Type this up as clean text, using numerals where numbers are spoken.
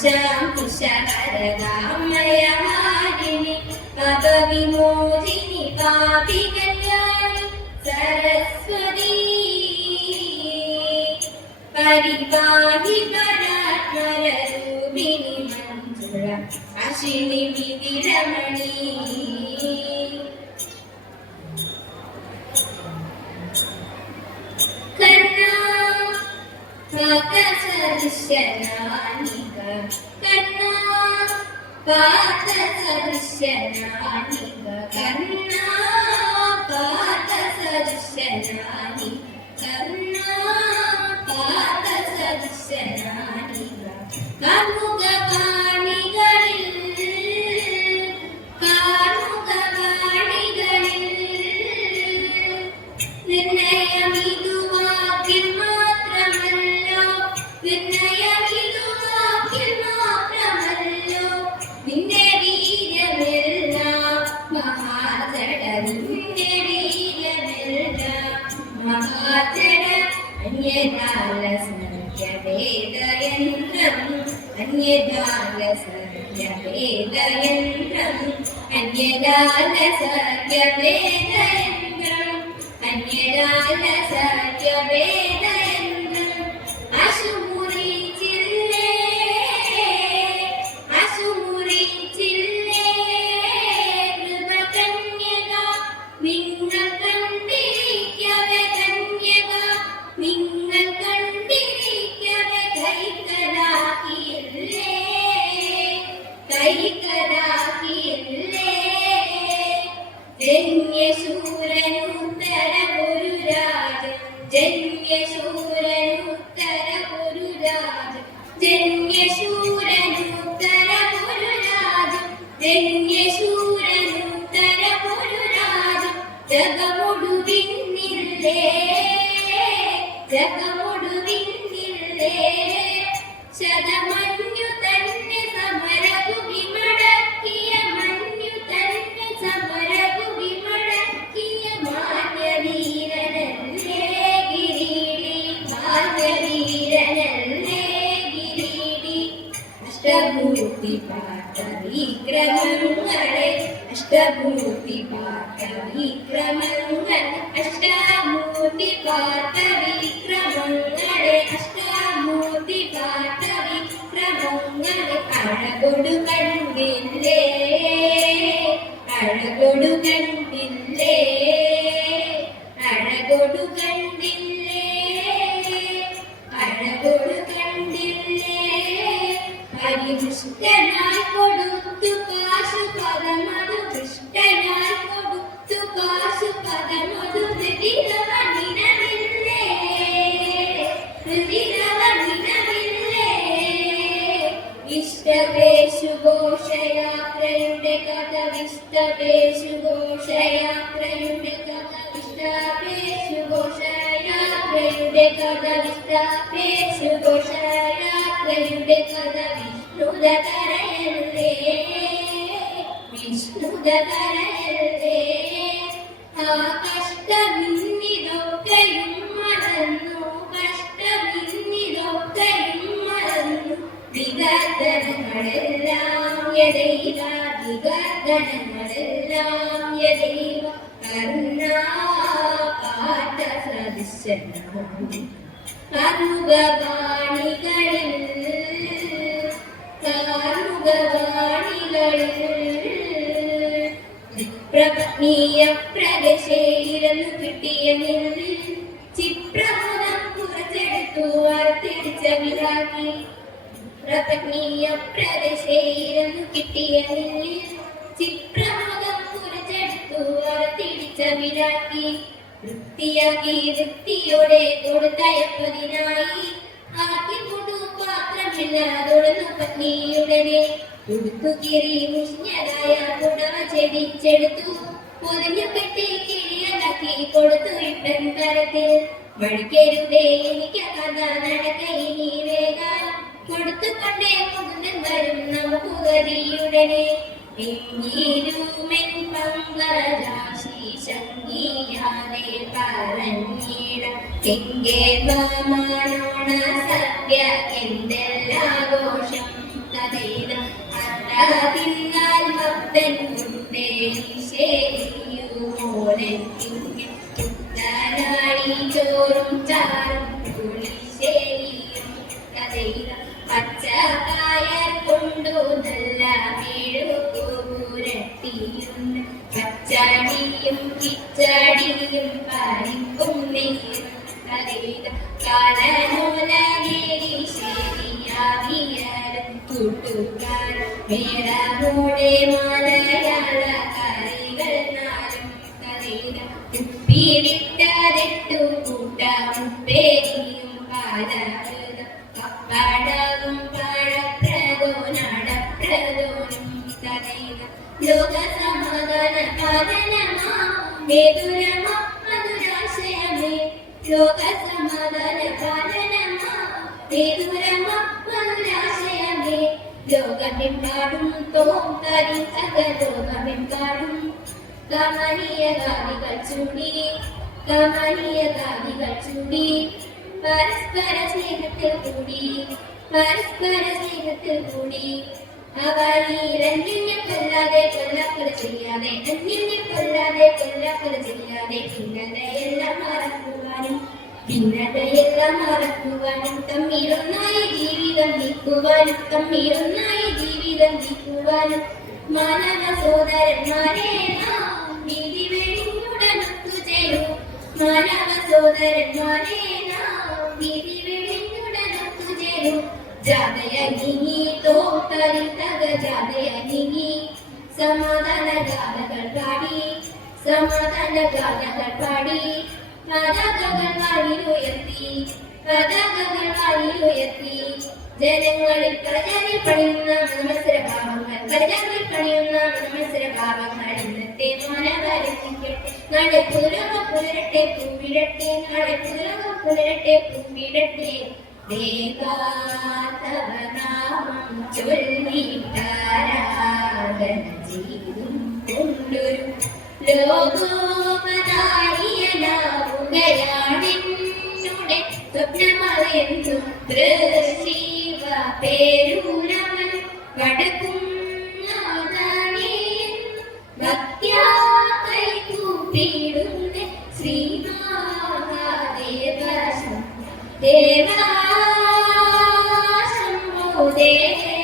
പാശാംകുശഹരദാമയഹാരിണി പദവിമോചിനി പാപികല്യാണി സരസ്വതി പരിപാഹി പരാത്മരൂപിണി മഞ്ജുള അശിനി വിധിരമണി പാദസദൃശ്യനാനിക കണ്ണാ പാദസദൃശ്യനാനിക കണ്ണാ പാദസദൃശ്യനാനി കണ്ണാ പാദസദൃശ്യനാനിക കാമുകവാണികളിൽ നിർണയമിതുവാക്കിൽ മാത്രമല്ലോ നിന്റെ വീര്യമില്ല മഹാജട നിന്റെ വീര്യമില്ല മഹാജട അന്യജാലസംഖ്യവേദയന്ത്രം അന്യജാലസംഖ്യവേദയന്ത്രം അന്യജാലസംഖ്യവേദയന്ത്രം അന്യജാലസംഖ്യവേദയന്ത്രം അശുമുറിച്ചില്ലേ കൃതകന്യക നിങ്ങൾ കണ്ടിരിക്കവേ കന്യക നിങ്ങൾ കണ്ടിരിക്കവേ കൈക്കലാക്കിയില്ലേ ജന്യശൂരനുത്തരമൊരു രാജൻ ജന്യശൂരനുത്തരമൊരു രാജൻ ജന്യശൂരനുത്തരമൊരു രാജൻ ജന്യശൂരനുത്തരമൊരു രാജൻ ജഗമൊടുവിന്നില്ലേ ജഗമൊടുവിന്നില്ലേ ശതമഞ്ഞു തന്നെ സമരഭൂമി മടക്കിയ മഞ്ഞു തന്നെ സമരഭൂമി മടക്കിയ മാന്യവീരനല്ലേ ഗിരീടി മാന്യവീരനല്ലേ ഗിരീടി അഷ്ടഭൂതി പാട്ട വിക്രമങ്ങളെ അഷ്ടഭൂതി പാട്ട വിക്രമങ്ങൾ അഷ്ടമൂർത്തി പാട്ട വിക്രമങ്ങളെ അഷ്ടമൂർത്തി പാട്ട വിക്രമങ്ങളെ അഴകൊടു കണ്ടില്ലേ അഴകൊടു കണ്ടില്ലേ അഴകൊടു കണ്ടില്ലേ അഴകൊടു കണ്ടില്ലേ പരിപുഷ്ടനായി കൊടുത്തു കാശു പദമതു ദുഷ്ടനായി കൊടുത്തു കാശു പദമതു ഹൃദിരവനിനമില്ലേ ഹൃദിരവനിനമില്ലേ ഇഷ്ടപേശു ഘോഷയാത്രയുടെ കഥ ഇഷ്ടപേശു ഘോഷയാത്രയുടെ കഥ ഇഷ്ടപേശു ഘോഷയാത്രയുടെ കഥ ഇഷ്ടപേശു ഘോഷയാത്രയുടെ കഥ വിഷ്ണുദകരയല്ലേ വിഷ്ണുദകരയല്ലേ ആ കഷ്ടമിന്നിതൊക്കെയും മറന്നു കഷ്ടമിന്നിതൊക്കെയും മറന്നു വിഗർദനങ്ങളെല്ലാം യദൈവ വിഗർദനങ്ങളെല്ലാം യദൈവ കർണാ പാഠ സദൃശ്യനായി കാമുകവാണികളിൽ പ്രപത്നീയ പ്രദേശയിലെന്നു കിട്ടിയ നിന്നിൽ ചിപ്രമുഖം കുറച്ചെടുത്തു വാർത്തിടിച്ച വിരാക്കി പ്രപത്നീയ പ്രദേശയിലെന്നു കിട്ടിയ നിന്നിൽ ചിപ്രമുഖം കുറച്ചെടുത്തു വാർത്തിടിച്ച വിരാക്കി വൃത്തിയാക്കി വൃത്തിയോടെ കൊടുത്തയപ്പതിനായി ആക്കി കൊണ്ടു പാത്രമില്ലാതൊടുന്നു പത്നിയുടനെ ഉടുത്തു കീറി മുഷിഞ്ഞതായ പുടവ ചെടിച്ചെടുത്തു പൊതിഞ്ഞു കെട്ടി കിഴിയലാക്കി കൊടുത്തു ഇട്ടൻ കരത്തിൽ വഴിക്കരുതേ എനിക്ക് കഥ നടക്കയിനി വേഗം കൊടുത്തു കൊണ്ടേ മുകുന്ദൻ വരും നമുക്ക് ഗതിയുടനെ എങ്കിലുമെൻ പങ്കരാശി ശങ്കിയാതെ പറഞ്ഞിട കെങ്കേമോണ സദ്യ എന്തെല്ലാഘോഷം തതൈന അത്താതിന്നാൽ ഭക്തൻ കുണ്ടേ ശരിയുമോലെത്തിങ്ങ പുത്തനാടി ചോറും ചാറും പുളിശ്ശേരിയും തതൈന പച്ചക്കായർ കൊണ്ടു നല്ല മെഴുകുപുരട്ടിയുണ്ട് പച്ചടിയും കിച്ചടിയും പരിപ്പും നെയ്യും തതൈന കാലനൂലകേരി ശരിയാവിയരും കൂട്ടുകാരും മേളമോടെ മലയാള കറികൾ നാലും തതൈന ഉപ്പിലിട്ടതെട്ടു കൂട്ടമുപ്പേരിയും പാലമൃതം പപ്പടവും പഴപ്രദോനടപ്രദോനും തതൈന ലോകസമാധാന പാലനമാം മേതുരമാ മധുരാശയമേ ലോകസമാധാന പാലനമാം മേതുരമാ മധുരാശയമേ ലോകമെമ്പാടും തോന്തരി ലോകമെമ്പാടും കമനീയ ഗാലികൾ ചൂടി പരസ്പര സ്നേഹത്തിൽ കൂടി അവരിരഞ്ഞ കൊല്ലാതെ കൊല്ലാക്കൊല ചെയ്യാതെ ഭിന്നതയെല്ലാം മറക്കുവാനും തമ്മിലൊന്നായി ജീവിതം നീക്കുവാനും മാനവ സോദരന്മാരെ നാം നീതി വെടിഞ്ഞുടനൊത്തു ചേരൂ ജാതയനിങ്ങി തോത്തരിതക ജാതയനിങ്ങി സമാധാന ഗാനങ്ങൾ പാടി പതാകകൾ വാനിലുയർത്തി ജനങ്ങളിൽ കളജാനിൽ പണിയുന്ന മത്സരഭാവങ്ങൾ ഇന്നത്തെ മാനവരെത്തിക്കട്ടെ നാളെ പുലരട്ടെ പൂവിടട്ടെ ദേവാതവനാമം ചൊല്ലിട്ടാരാധന ചെയ്തും കൊണ്ടൊരു ലോകോപകാരിയനാവുകയാണെന്നുടെ സ്വപ്നമറിയുന്നു ശിവ പേരൂരമൻ വടക്കും ഭക്ത്യാ കൈകൂപ്പിടുന്ന ശ്രീമഹാദേവ ശംഭോ ദേവ